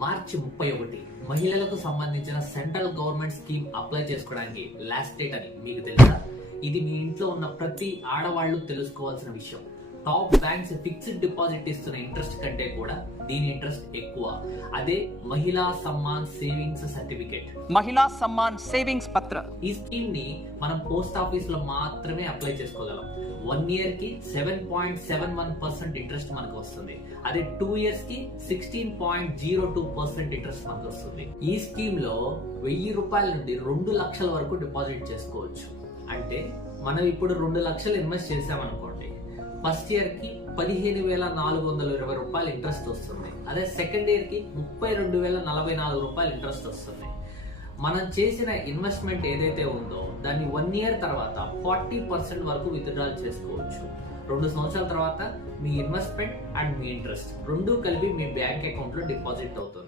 మార్చి 31 మహిళలకు సంబంధించిన central government scheme apply చేసుకోవడానికి లాస్ట్ డేట్ అని మీకు తెలుసా? ఇది మీ ఇంట్లో ఉన్న ప్రతి ఆడవాళ్ళు తెలుసుకోవాల్సిన విషయం. టాప్ బ్యాంక్స్ ఫిక్స్డ్ డిపాజిట్ ఇస్తున్న ఇంట్రెస్ట్ కంటే కూడా దీని ఇంట్రెస్ట్ ఎక్కువ. అదే మహిళా సమ్మాన్ సేవింగ్స్ సర్టిఫికేట్, మహిళా సమ్మాన్ సేవింగ్స్ పత్ర. ఈ స్కీమ్ ని మనం పోస్ట్ ఆఫీస్ లో మాత్రమే అప్లై చేసుకోగలం. 1 year కి 7.71% ఇంట్రెస్ట్ మనకు వస్తుంది. అదే 2 years కి 16.02% ఇంట్రెస్ట్ మనకు వస్తుంది. ఈ స్కీమ్ లో 1000 రూపాయల నుండి 2 లక్షల వరకు డిపాజిట్ చేసుకోవచ్చు. అంటే మనం ఇప్పుడు 2 లక్షలు ఇన్వెస్ట్ చేసామనుకోండి, ఫస్ట్ ఇయర్ కి 15,420 రూపాయలు ఇంట్రెస్ట్ వస్తుంది. అదే సెకండ్ ఇయర్ కి 32,044 రూపాయలు ఇంట్రెస్ట్ వస్తుంది. మనం చేసిన ఇన్వెస్ట్మెంట్ ఏదైతే ఉందో దాన్ని 1 year తర్వాత 40% వరకు విత్డ్రాల్ చేసుకోవచ్చు. 2 సంవత్సరాల తర్వాత మీ ఇన్వెస్ట్మెంట్ అండ్ మీ ఇంట్రెస్ట్ రెండూ కలిపి మీ బ్యాంక్ అకౌంట్ లో డిపాజిట్ అవుతుంది.